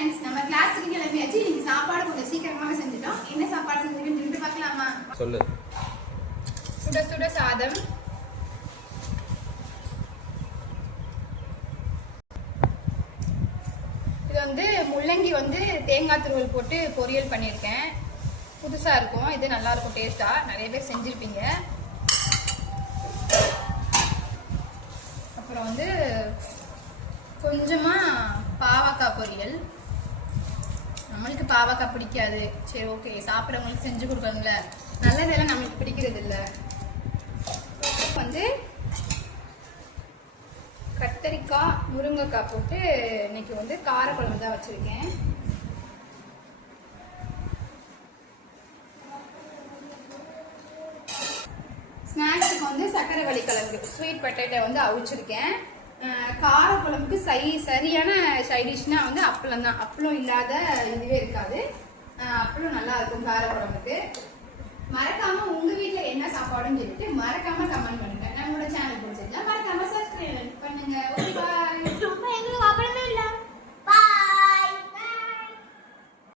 Friends, நம்ம கிளாஸுக்கு கிளம்பியாச்சு. இன்னைக்கு சாப்பாடு கொஞ்சம் சீக்கிரமாக செஞ்சுட்டோம். என்ன சாப்பாடு செஞ்சுருக்குன்னு பார்க்கலாமா? சொல்லு. சுட சுட சாதம், இது வந்து முள்ளங்கி வந்து தேங்காய் துருவல் போட்டு பொரியல் பண்ணியிருக்கேன். புதுசா இருக்கும், இது நல்லா இருக்கும் டேஸ்டா. நிறைய பேர் செஞ்சிருப்பீங்க. அப்புறம் வந்து கொஞ்சமா பாவக்காய் பொரியல். நம்மளுக்கு பாவக்காய் பிடிக்காது, சரி ஓகே சாப்பிட்றவங்களுக்கு செஞ்சு கொடுக்கணும்ல, நல்லதெல்லாம் நம்மளுக்கு பிடிக்கிறது இல்லை. வந்து கத்தரிக்காய் முருங்கைக்காய் போட்டு இன்னைக்கு வந்து காரக்குழம்பு தான் வச்சிருக்கேன். ஸ்நாக்ஸுக்கு வந்து சக்கரை வள்ளி கிழங்கு ஸ்வீட் பொட்டேட்டோ வந்து அவிச்சிருக்கேன். காரக்குழம்புக்கு சரியான சைடிஷ்னா வந்து அப்பளம் தான். அப்பளம் இல்லாத இதுவே இருக்காது. அப்பளம் நல்லா இருக்கும் காரக்குழம்புக்கு. மறக்காம உங்க வீட்டுல என்ன சாப்பாடுன்னு சொல்லிட்டு மறக்காம கமெண்ட் பண்ணுங்க. நம்மளோட சேனல் பிடிச்சிருந்தா மறக்காம சப்ஸ்கிரைப் பண்ணுங்க.